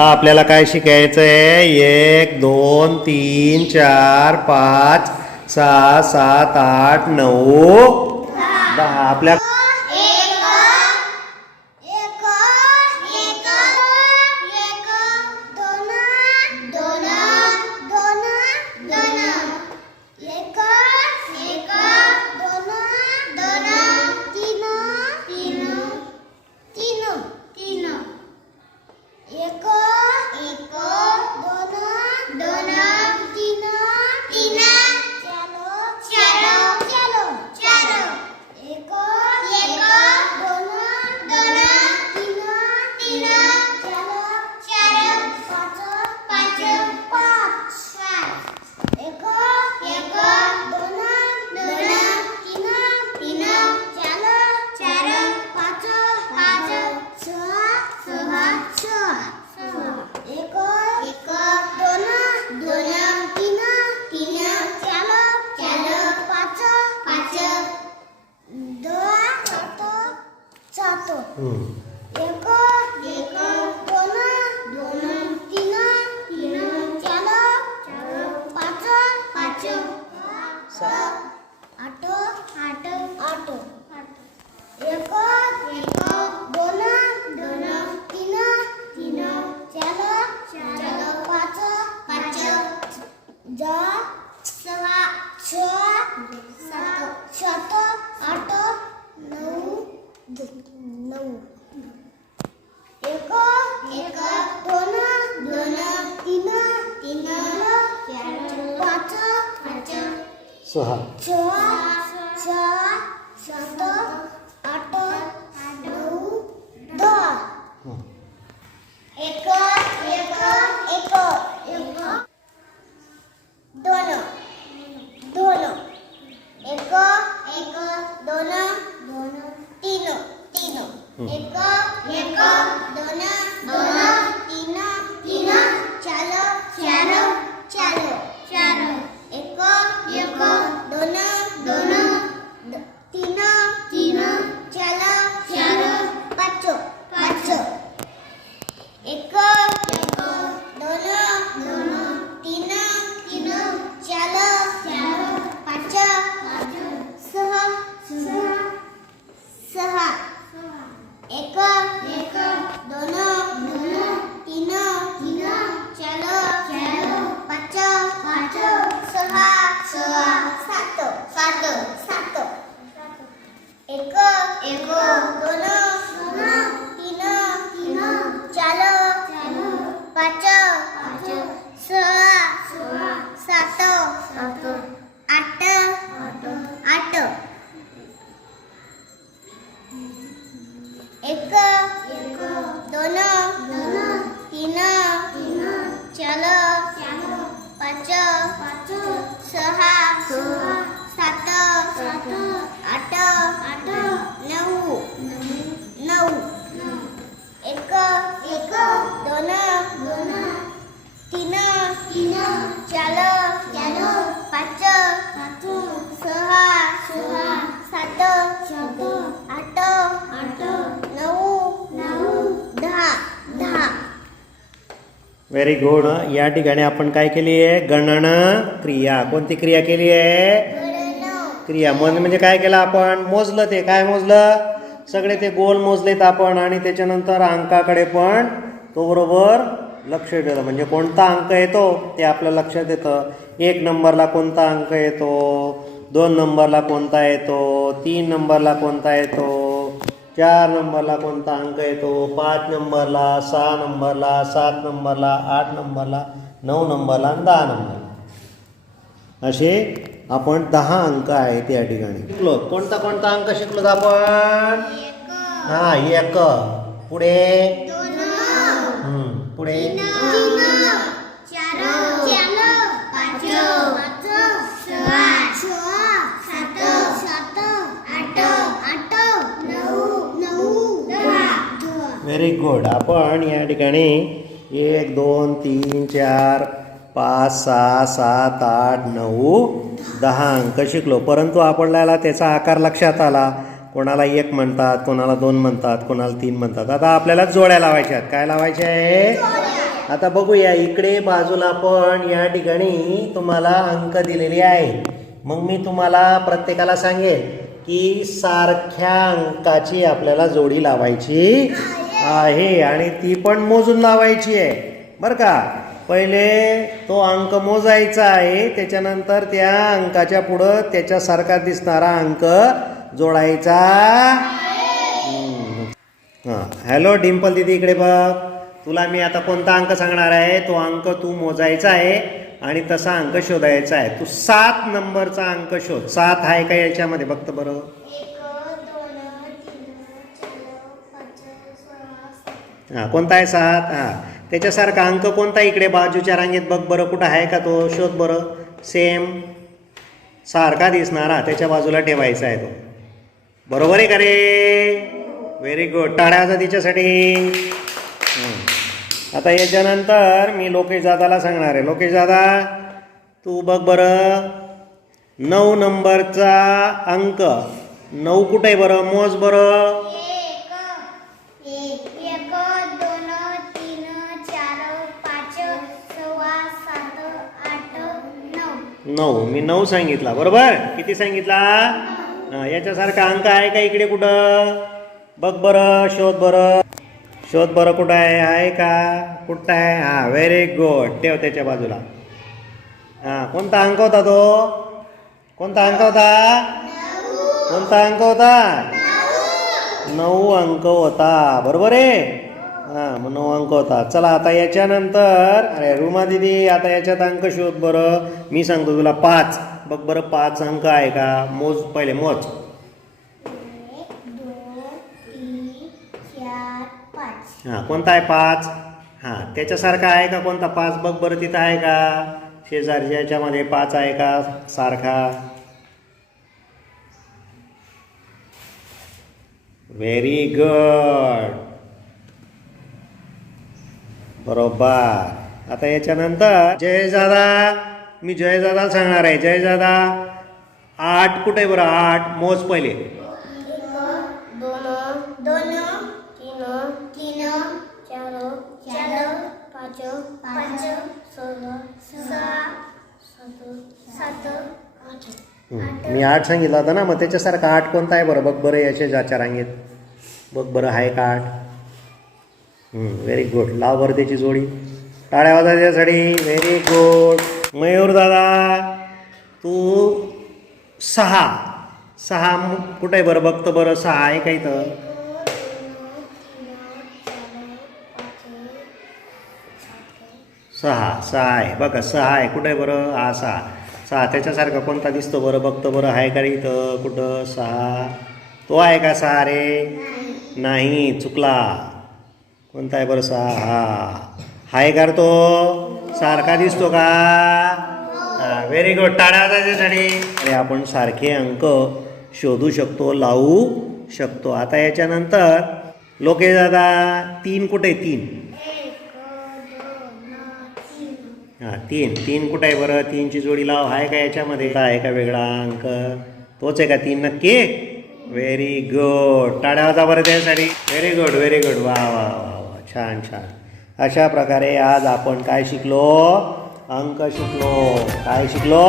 हा आता आपल्याला काय शिकायचं आहे? एक दोन तीन चार पाच सहा सात आठ नऊ दहा. आपल्या जा सहा छ सात आठ नऊ नऊ एक एक दोन दोन तीन तीन पाच पाच सहा सहा सात आठ नऊ दहा हं. एक एक एक एक दोन दोन एक एक दोन दोन तीन तीन सहा व्हेरी गुड या ठिकाणी आपण काय केली आहे? गणन क्रिया. कोणती क्रिया केली आहे? क्रिया. मन म्हणजे काय केलं आपण? मोजलं ते. काय मोजलं? सगळे ते गोल मोजलेत आपण आणि त्याच्यानंतर अंकाकडे पण तो बरोबर लक्ष ठेवलं. म्हणजे कोणता अंक येतो ते आपल्या लक्षात येतं. एक नंबरला कोणता अंक येतो? दोन नंबरला कोणता येतो? तीन नंबरला कोणता येतो? चार नंबरला कोणता अंक येतो? पाच नंबरला सहा नंबरला सात नंबरला आठ नंबरला नऊ नंबरला आणि दहा नंबरला. असे आपण दहा अंक आहेत या ठिकाणी. शिकलो. कोणता कोणता अंक शिकलो आपण? हा एक. पुढे? हम्म, पुढे? व्हेरी आपण या ठिकाणी एक दोन तीन चार पाच सहा सात आठ नऊ दहा अंक शिकलो. परंतु आपल्याला त्याचा आकार लक्षात आला. कोणाला एक म्हणतात कोणाला दोन म्हणतात कोणाला तीन म्हणतात. आता आपल्याला जोड्या लावायच्या आहेत. काय लावायच्या आहे? आता बघूया. इकडे बाजूला पण या ठिकाणी तुम्हाला अंक दिलेले आहे मग मी तुम्हाला प्रत्येकाला सांगेन. की सारख्या अंकाची आपल्याला जोडी लावायची आहे आणि ती पण मोजून लावायची आहे. बरं का? पहिले तो अंक मोजायचा आहे त्याच्यानंतर त्या अंकाच्या पुढं त्याच्यासारखा दिसणारा अंक जोडायचा हां. हॅलो डिम्पल दिदी इकडे बघ. तुला मी आता कोणता अंक सांगणार आहे? तो अंक तू मोजायचा आहे. आणि तसा अंक शोधायचा आहे. तू सात नंबरचा अंक शोध. सात आहे का याच्यामध्ये? बघतं बरं. हां कोणता आहे सात? हां. त्याच्यासारखा अंक कोणता इकडे बाजूच्या रांगेत बघ बरं. कुठं आहे का तो? शोध बरं. सेम सारखा दिसणारा. त्याच्या बाजूला ठेवायचा आहे तो. बरोबर आहे का रे? व्हेरी गुड टाळ्या तिच्यासाठी. आता याच्यानंतर मी लोकेश दादाला सांगणार आहे. लोकेश दादा तू बघ बरं. नऊ नंबरचा अंक. नऊ कुठे आहे बरं? मोज बरं. नऊ. मी नऊ सांगितला. बरोबर? किती सांगितला? याच्यासारखा अंक आहे का इकडे कुठं? बघ बरं शोध बरं. शोध बरं कुठं आहे? आहे का? कुठं आहे? हा व्हेरी गुड ठेव त्याच्या बाजूला. हां कोणता अंक होता तो? कोणता अंक होता? कोणता अंक होता? नऊ अंक होता. बरोबर आहे? हां मग नऊ अंक होता. चला आता याच्यानंतर अरे रुमा दिदी आता याच्यात अंक शोध बरं. मी सांगतो तुला पाच. बघ बरं पाच अंक आहे का? मोज पहिले मोज एक दोन तीन चार पाच हां कोणता आहे पाच? हां त्याच्यासारखा आहे का कोणता पाच? बघ बरं तिथं आहे का? शेजारच्या याच्यामध्ये पाच आहे का? सारखा. व्हेरी गुड बरोबर. आता याच्यानंतर जयजादा मी जयजादा सांगणार आहे. जयजादा आठ कुठे बरं? आठ. मोज पहिले. पाच पाच सहा सात आठ मी आठ सांगितला होता ना मग त्याच्यासारखा आठ कोणता आहे बरं? बघ बरं याच्या ज्याच्या रांगेत बघ बरं आहे का आठ. व्हेरी गुड लाव बरं त्याची जोडी. टाळ्या वाजायच्यासाठी व्हेरी गुड मयूर दादा तू सहा. सहा कुठे आहे बरं? बघतं बरं सहा आहे का इथं? सहा सहा आहे. बघा सहा आहे. कुठं आहे बरं? हा सहा. सहा त्याच्यासारखा कोणता दिसतो बरं? बघतो बरं. आहे का रे इथं? कुठं? सहा. तो आहे का सहा रे? नाही. चुकला. कोणता आहे बरं सहा? हा. हाय का तो. सारखा दिसतो का? व्हेरी गुड टाळ्या त्याच्यासाठी. अरे आपण सारखे अंक शोधू शकतो लावू शकतो. आता याच्यानंतर लोके दादा तीन कुठे? तीन. हां तीन. तीन कुठं आहे बरं? तीनची जोडी लाव. आहे का याच्यामध्ये? का आहे का वेगळा अंक. तोच आहे का तीन? नक्की? व्हेरी गुड टाळ्या वाजा बरं त्यासाठी. व्हेरी गुड व्हेरी गुड वा वा वा वा. छान छान. अशा प्रकारे आज आपण काय शिकलो? अंक शिकलो. काय शिकलो?